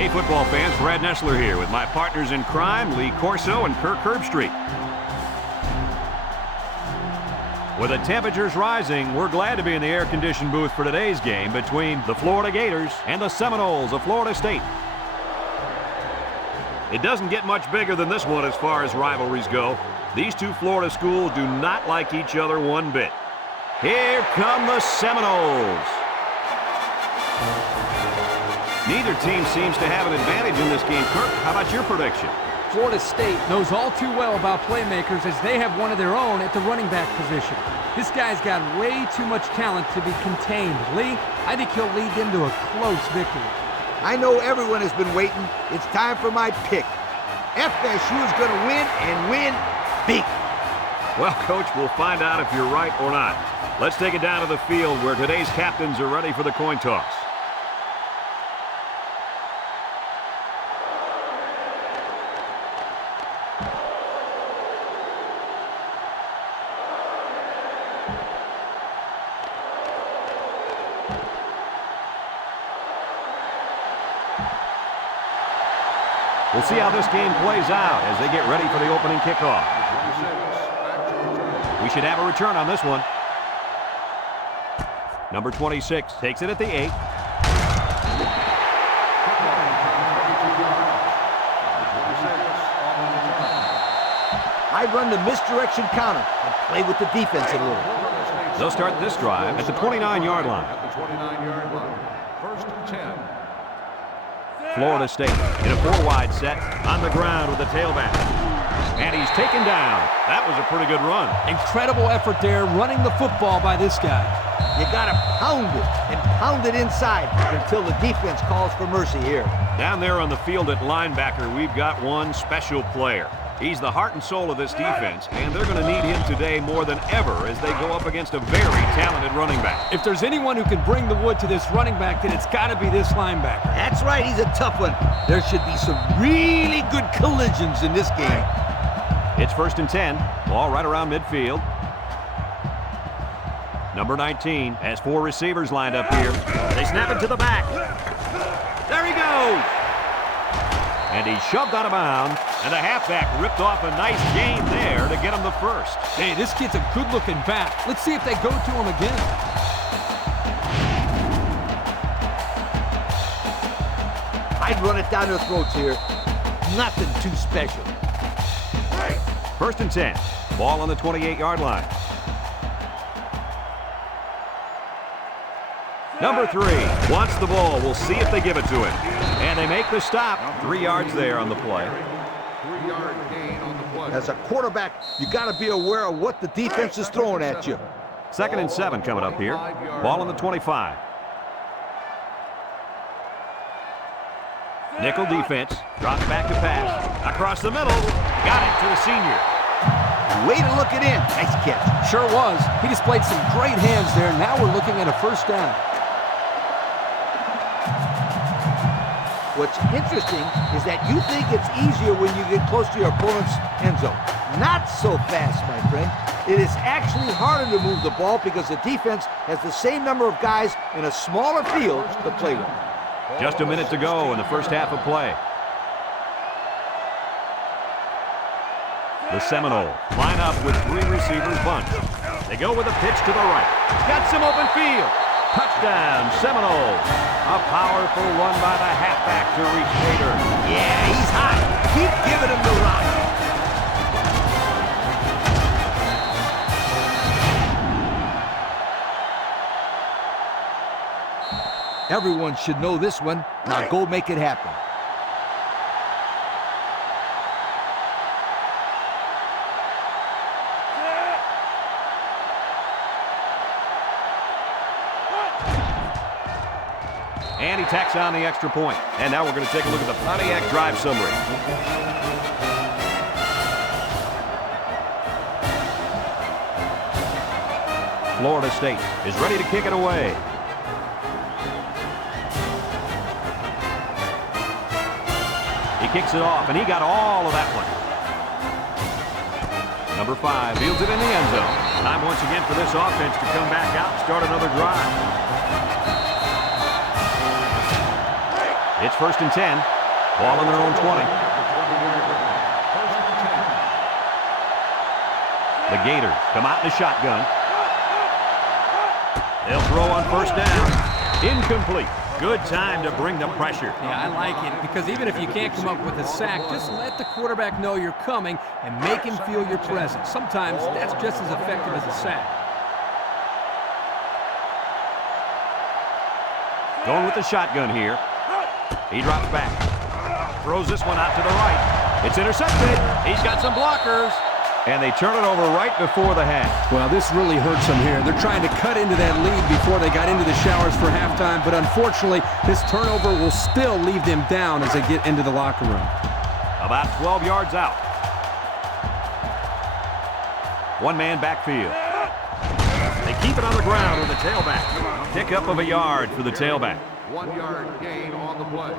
Hey, football fans, Brad Nessler here with my partners in crime, Lee Corso and Kirk Herbstreit. With the temperatures rising, we're glad to be in the air-conditioned booth for today's game between the Florida Gators and the Seminoles of Florida State. It doesn't get much bigger than this one as far as rivalries go. These two Florida schools do not like each other one bit. Here come the Seminoles. Neither team seems to have an advantage in this game. Kirk, how about your prediction? Florida State knows all too well about playmakers as they have one of their own at the running back position. This guy's got way too much talent to be contained. Lee, I think he'll lead them to a close victory. I know everyone has been waiting. It's time for my pick. FSU is going to win and win big. Well, Coach, we'll find out if you're right or not. Let's take it down to the field where today's captains are ready for the coin toss. We'll see how this game plays out as they get ready for the opening kickoff. We should have a return on this one. Number 26 takes it at the 8. I run the misdirection counter and play with the defense a little. They'll start this drive at the 29-yard line. First and 10. Florida State in a 4-wide set on the ground with the tailback. And he's taken down. That was a pretty good run. Incredible effort there running the football by this guy. You got to pound it inside until the defense calls for mercy here. Down there on the field at linebacker, we've got one special player. He's the heart and soul of this defense, and they're going to need him today more than ever as they go up against a very talented running back. If there's anyone who can bring the wood to this running back, then it's got to be this linebacker. That's right, he's a tough one. There should be some really good collisions in this game. It's first and 10, ball right around midfield. Number 19 has 4 receivers lined up here. They snap it to the back. There he goes! And he shoved out of bounds, and the halfback ripped off a nice gain there to get him the first. Hey, this kid's a good-looking back. Let's see if they go to him again. I'd run it down their throats here. Nothing too special. First and 10, ball on the 28-yard line. Number 3 wants the ball. We'll see if they give it to him. And they make the stop. 3 yards there on the play. 3-yard gain on the play. As a quarterback, you got to be aware of what the defense is throwing at you. Second and 7 coming up here. Ball on the 25. Nickel defense. Drops back to pass. Across the middle. Got it to the senior. Way to look it in. Nice catch. Sure was. He displayed some great hands there. Now we're looking at a first down. What's interesting is that you think it's easier when you get close to your opponent's end zone. Not so fast, my friend. It is actually harder to move the ball because the defense has the same number of guys in a smaller field to play with. Just a minute to go in the first half of play. The Seminoles line up with 3 receivers bunched. They go with a pitch to the right. Got some open field. Touchdown, Seminoles. A powerful run by the halfback to reach Tater. Yeah, he's hot. Keep giving him the rock. Everyone should know this one. Now go make it happen. And he tacks on the extra point. And now we're going to take a look at the Pontiac drive summary. Florida State is ready to kick it away. He kicks it off, and he got all of that one. Number 5 fields it in the end zone. Time once again for this offense to come back out and start another drive. It's first and 10. Ball on their own 20. The Gators come out in a shotgun. They'll throw on first down. Incomplete. Good time to bring the pressure. Yeah, I like it, because even if you can't come up with a sack, just let the quarterback know you're coming and make him feel your presence. Sometimes that's just as effective as a sack. Going with the shotgun here. He drops back. Throws this one out to the right. It's intercepted. He's got some blockers. And they turn it over right before the half. Well, this really hurts them here. They're trying to cut into that lead before they got into the showers for halftime, but unfortunately, this turnover will still leave them down as they get into the locker room. About 12 yards out. One-man backfield. They keep it on the ground with the tailback. Pickup of a yard for the tailback. 1 yard gain on the play.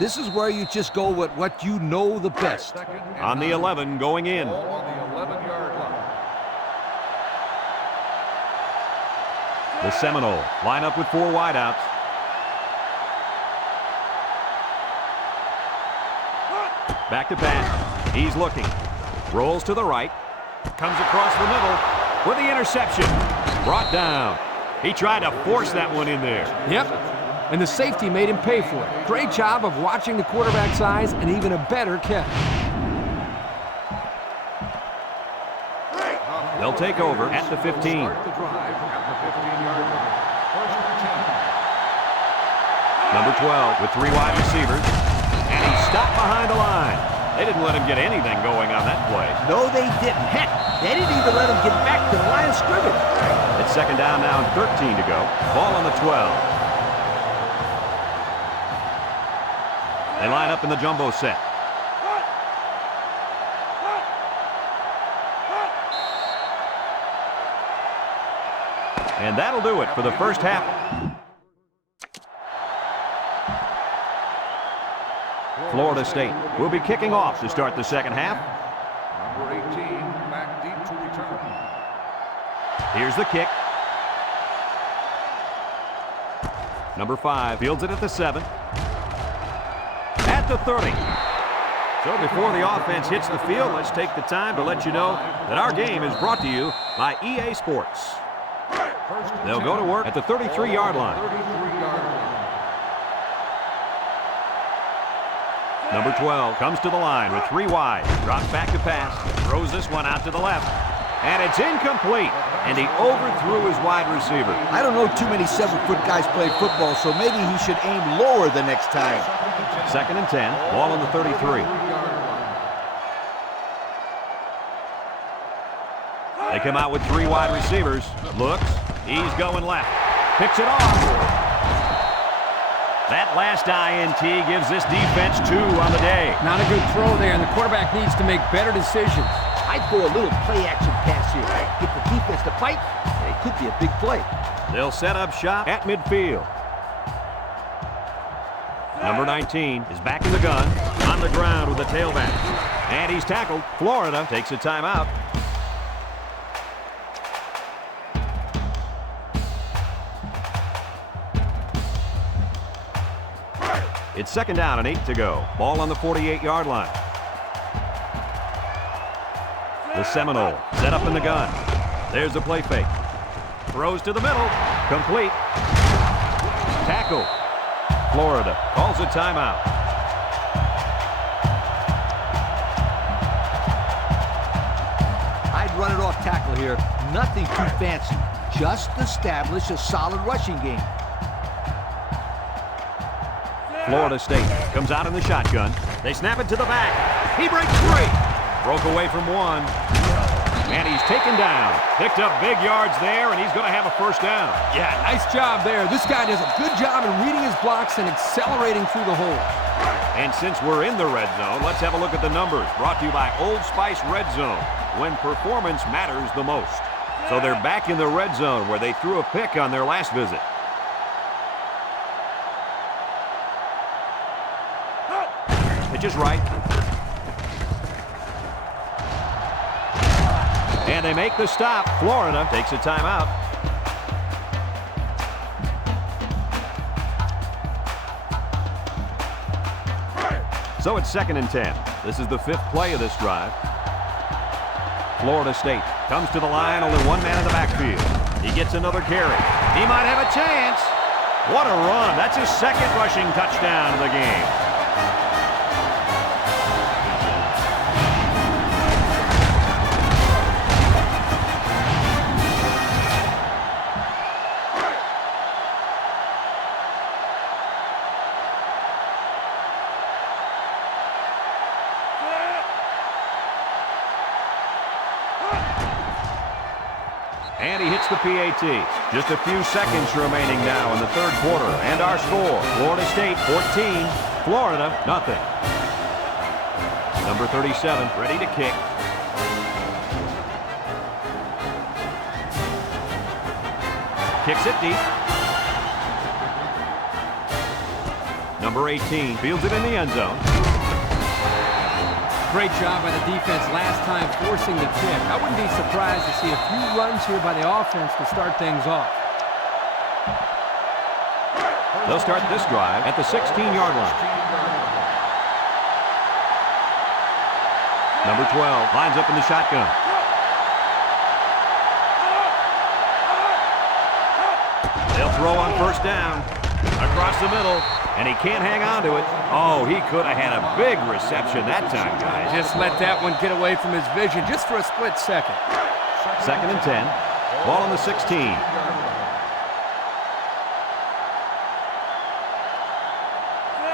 This is where you just go with what you know the best. On the 11 going in. Ball on the 11-yard line. The Seminoles line up with 4 wideouts. Back to pass. He's looking. Rolls to the right. Comes across the middle with the interception. Brought down. He tried to force that one in there. Yep. And the safety made him pay for it. Great job of watching the quarterback's eyes, and even a better catch. They'll take over at the 15. Start the drive at the 15-yard line. First and 10. Number 12 with 3 wide receivers. And he stopped behind the line. They didn't let him get anything going on that play. No, they didn't. Heck, they didn't even let him get back to the line of scrimmage. It's second down now and 13 to go. Ball on the 12. They line up in the jumbo set. And that'll do it for the first half. Florida State will be kicking off to start the second half. Number 18 back deep to return. Here's the kick. Number 5 fields it at the 7. At the 30. So before the offense hits the field, let's take the time to let you know that our game is brought to you by EA Sports. They'll go to work at the 33-yard line. 33-yard line. Number 12 comes to the line with 3 wide. Drops back to pass. Throws this one out to the left. And it's incomplete. And he overthrew his wide receiver. I don't know too many 7-foot guys play football, so maybe he should aim lower the next time. Second and 10. Ball on the 33. They come out with 3 wide receivers. Looks. He's going left. Picks it off. That last INT gives this defense 2 on the day. Not a good throw there, and the quarterback needs to make better decisions. I'd throw a little play-action pass here. Get the defense to fight, and it could be a big play. They'll set up shop at midfield. Number 19 is back in the gun, on the ground with the tailback. And he's tackled. Florida takes a timeout. It's second down and 8 to go. Ball on the 48-yard line. The Seminole set up in the gun. There's the play fake. Throws to the middle. Complete. Tackle. Florida calls a timeout. I'd run it off tackle here. Nothing too fancy. Just establish a solid rushing game. Florida State comes out in the shotgun. They snap it to the back. He breaks free. Broke away from 1. And he's taken down. Picked up big yards there, and he's going to have a first down. Yeah, nice job there. This guy does a good job in reading his blocks and accelerating through the hole. And since we're in the red zone, let's have a look at the numbers. Brought to you by Old Spice Red Zone, when performance matters the most. So they're back in the red zone where they threw a pick on their last visit. Pitch is right. And they make the stop. Florida takes a timeout. So it's 2nd and 10. This is the 5th play of this drive. Florida State comes to the line, only one man in the backfield. He gets another carry. He might have a chance. What a run. That's his 2nd rushing touchdown of the game. And he hits the PAT. Just a few seconds remaining now in the 3rd quarter. And our score, Florida State 14, Florida nothing. Number 37 ready to kick. Kicks it deep. Number 18 fields it in the end zone. Great job by the defense last time forcing the kick. I wouldn't be surprised to see a few runs here by the offense to start things off. They'll start this drive at the 16-yard line. Number 12 lines up in the shotgun. They'll throw on 1st down. Across the middle. And he can't hang on to it. Oh, he could have had a big reception that time, guys. Just let that one get away from his vision just for a split second. 2nd and 10. Ball on the 16.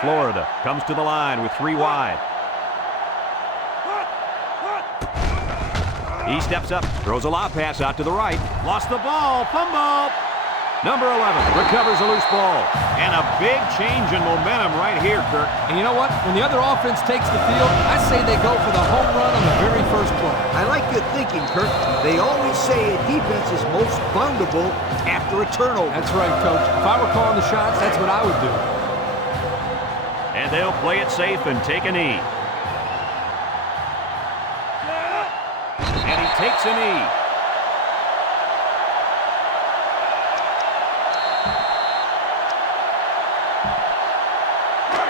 Florida comes to the line with 3 wide. He steps up, throws a lob pass out to the right. Lost the ball, fumble. Number 11 recovers a loose ball. And a big change in momentum right here, Kirk. And you know what? When the other offense takes the field, I say they go for the home run on the very first play. I like your thinking, Kirk. They always say a defense is most vulnerable after a turnover. That's right, Coach. If I were calling the shots, that's what I would do. And they'll play it safe and take a knee. And he takes a knee.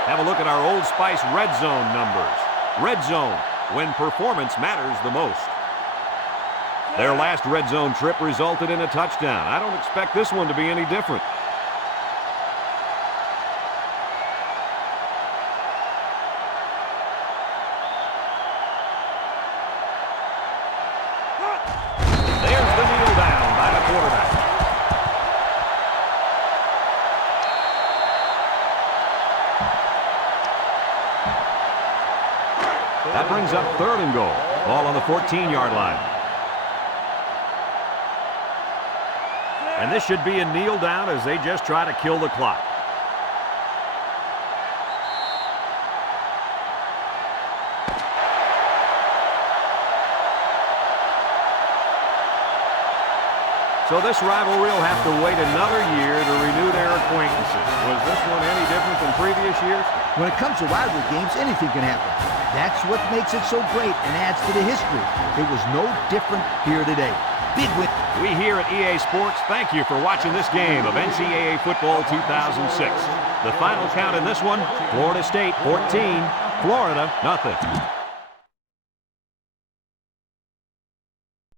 Have a look at our Old Spice red zone numbers. Red zone, when performance matters the most. Their last red zone trip resulted in a touchdown. I don't expect this one to be any different. There's the kneel down by the quarterback. That brings up 3rd and goal. Ball on the 14-yard line. And this should be a kneel down as they just try to kill the clock. So this rivalry will have to wait another year to renew their acquaintances. Was this one any different than previous years? When it comes to rivalry games, anything can happen. That's what makes it so great and adds to the history. It was no different here today. Big win. We here at EA Sports thank you for watching this game of NCAA Football 2006. The final count in this one, Florida State 14, Florida nothing.